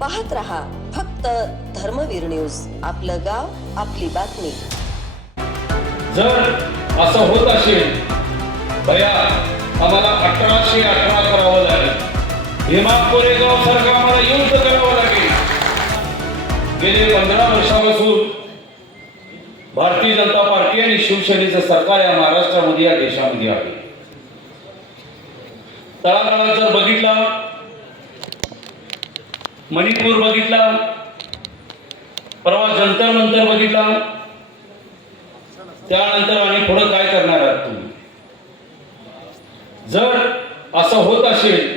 पाहत रहा फक्त धर्मवीर न्यूज. आपलं गाव आपली बातमी. जर असं होत असेल भया आम्हाला 1811 करावं लागेल. भीमा कोरेगाव सारखं आम्हाला युद्ध करावं लागेल. गेले 15 वर्षापासून भारतीय जनता पार्टी आणि शिवसेनेचं सरकार या महाराष्ट्रामध्ये या देशामध्ये आहे. तळागाळात जर बघितला, मणिपूर बघितला, परवा जंतर मंतर बघितला, त्यानंतर आणि पुढे काय करणार आहात तुम्ही? जर असं होत असेल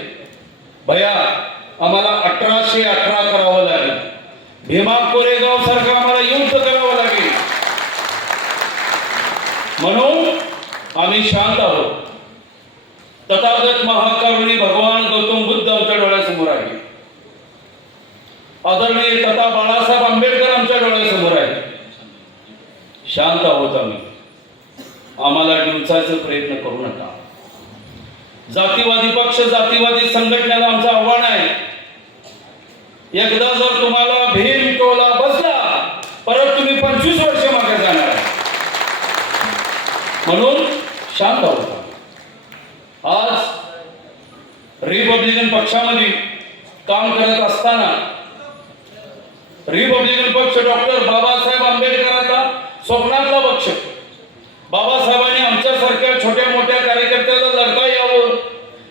भया आम्हाला 1811 करावं लागेल. भीमा कोरेगाव सारखं आम्हाला युद्ध करावं लागेल. म्हणून आम्ही शांत आहोत. तथागत महाकरुणी भगवान गौतम बुद्ध आमच्या डोळ्यासमोर आहे. आदरणीय तथा बाळासाहेब आंबेडकर आमच्या डोळ्यासमोर आहे. शांत आहोत आम्ही. आम्हाला डिवचायचा प्रयत्न करू नका. जातीवादी पक्ष, जातीवादी संघटनेला आमचं आव्हान आहे, एकदा जर तुम्हाला भीम टोला बसला परत तुम्ही 25 वर्ष मागे जाणार आहे. म्हणून शांत आहोत. आज रिपब्लिकन पक्षामध्ये काम करत असताना रिपब्लिकन पक्ष डॉक्टर बाबासाहेब आंबेडकरांचा स्वप्नातला पक्ष. बाबासाहेबांनी आमच्यासारख्या छोट्या मोठ्या कार्यकर्त्याला लढता यावं,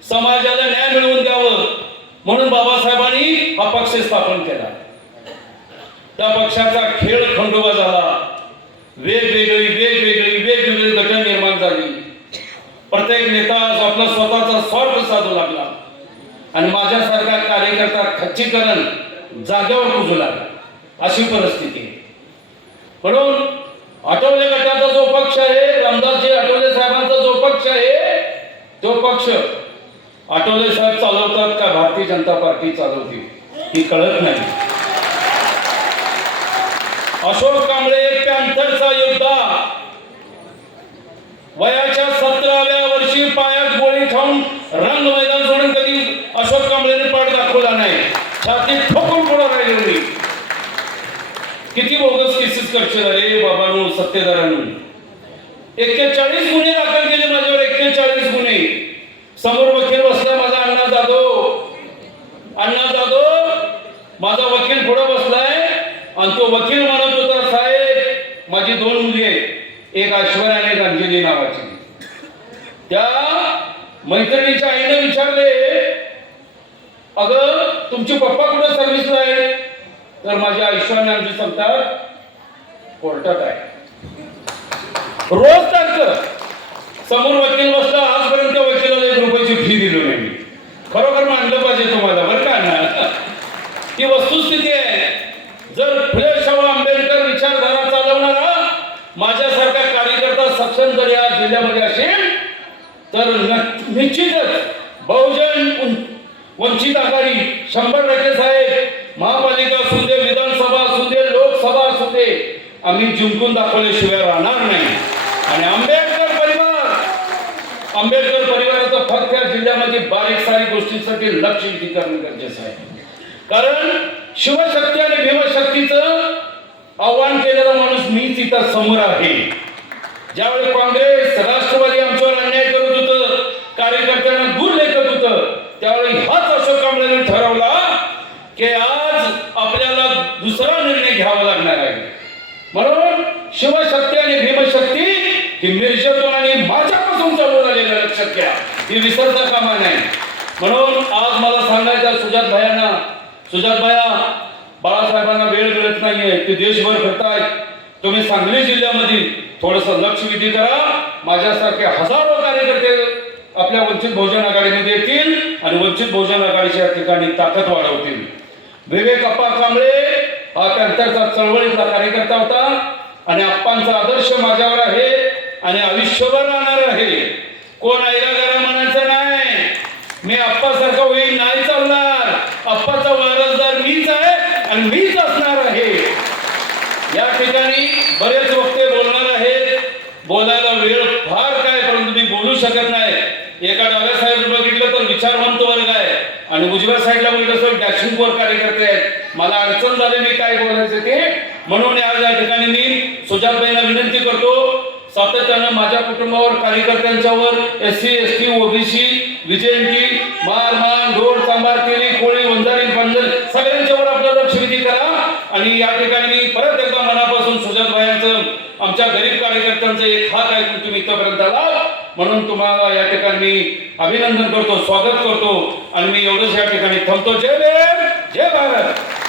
समाजाला न्याय मिळवून द्यावं म्हणून बाबासाहेबांनी हा पक्ष स्थापन केला. त्या पक्षाचा खेळ खंडोबा झाला. वेगवेगळी गट निर्माण झाली. प्रत्येक नेता आपला स्वतःचा स्वार्थ साधू लागला आणि माझ्यासारखा कार्यकर्ता खच्चीकरण जागेवर पुजू लागला. अशी परिस्थिती. म्हणून आठवले गटाचा जो पक्ष आहे, रामदासजी आठवले साहेबांचा जो पक्ष आहे, तो पक्ष आठवले साहेब चालवतात का भारतीय जनता पार्टी चालवते ही कळत नाही. अशोक कांबळे 75चा योद्धा वयाच्या 17व्या वर्षी पायात गोळी खाऊन रंग मैदान सोडून कधी अशोक कांबळेने पाठ दाखवला नाही. छाती ठोकून पुढे राहिली. किती बोगस केसेस करचे झाले बाबांनो, सत्तेदारांनी. 41 गुन्हे दाखल केले माझ्यावर. 41 गुन्हे. समोर वकील बसला माझा अण्णा जाधव. माझा वकील पुढे बसलाय आणि तो वकील म्हणत होता, साहेब माझी 2 मुली आहेत, एक ऐश्वर्या आणि एक अंजली नावाची. त्या मैत्रिणीच्या आईने विचारले, अगं तुमचे पप्पा कुठे सर्व्हिसला आहे? तर माझ्या ऐश्वर्या आमची सांगतात कोर्टात आहे. रोज त्यांचं समोर वकील बसला. आजपर्यंत वकिलाला 1 रुपयाची फी दिली नाही. खरोखर मानलं पाहिजे तुम्हाला बरं का ना. ही वस्तुस्थिती आहे. जर फुले शाहू आंबेडकर विचारधारा चालवणारा माझ्यासारखा कार्यकर्ता सक्षम जर या जिल्ह्यामध्ये असेल तर निश्चितच बहुजन वंचित आघाडी 100% साहेब, महापालिका असू दे, विधानसभा असू दे, लोकसभा असू दे, आम्ही जिंकून दाखवल्याशिवाय राहणार नाही. आणि आंबेडकर परिवाराचं फक्त या जिल्ह्यामध्ये बारीक सारीक गोष्टींसाठी लक्ष करणं गरजेचं आहे. कारण शिवशक्ती आणि भीमशक्तीचं आव्हान केलेला माणूस मीच इथं समोर आहे. ज्यावेळी काँग्रेस राष्ट्रवादी आमच्यावर अन्याय करत होतं, कार्यकर्त्यांना दूर लेखत होतं, त्यावेळी हाच अशोक कांबळेने ठरवला की आज आपल्याला दुसरा निर्णय घ्यावा लागणार आहे. म्हणून शिवशक्ती आणि भीमशक्ती ही मिरजेतून आणि माझ्यापासून चालू झालेलं लक्षात घ्या. ही विसरता कामा नाही. म्हणून आज मला सांगायचं सुजात भाया, बाळासाहेबांना वेळ मिळत नाहीये, ते देशभर फिरतायत. तुम्ही सांगली जिल्ह्यामध्ये थोडंसं लक्ष विधी करा. माझ्यासारखे हजारो कार्यकर्ते आपल्या वंचित बहुजन आघाडीमध्ये येतील आणि वंचित बहुजन आघाडीच्या ठिकाणी ताकद वाढवतील. विवेक अप्पा कांबळे हा 75चा चळवळीतला कार्यकर्ता होता आणि अप्पांचा आदर्श माझ्यावर आहे आणि आयुष्यभर राहणार आहे. कोण ऐरागारा म्हणायचं नाही. मी अप्पासारखा होईल नाही चालणार. अप्पाचा वारसदार मीच आहे आणि मीच असणार आहे. या ठिकाणी बरेच वक्ते बोलणार आहेत. बोलायला वेळ फार काय, परंतु मी बोलू शकत नाही. एका डाव्या साईड बघितलं तर विचारवंत वर्ग आहे आणि उजव्या साईडला बघितलं तर डॅशिंग वर कार्यकर्ते आहेत. आहेत, मला अडचण झाली मी काय बोलायचं ते, म्हणून आज या ठिकाणी मी सुजातबाईंना विनंती करतो, सातत्यानं माझ्या कुटुंबावर, कार्यकर्त्यांच्यावर, SC ST OBC विजयंती मान ढोल सांबार केली कोळी वंजारी पंजर सगळ्यांच्यावर आपलं लक्ष विधी करा. आणि या ठिकाणी मी परत एकदा मनापासून सुजातबाईंचं, आमच्या गरीब कार्यकर्त्यांचं एक हात ऐकून तुम्ही इथपर्यंत आला म्हणून तुम्हाला या ठिकाणी मी अभिनंदन करतो, स्वागत करतो आणि मी एवढंच या ठिकाणी थांबतो. जय भीम, जय भारत.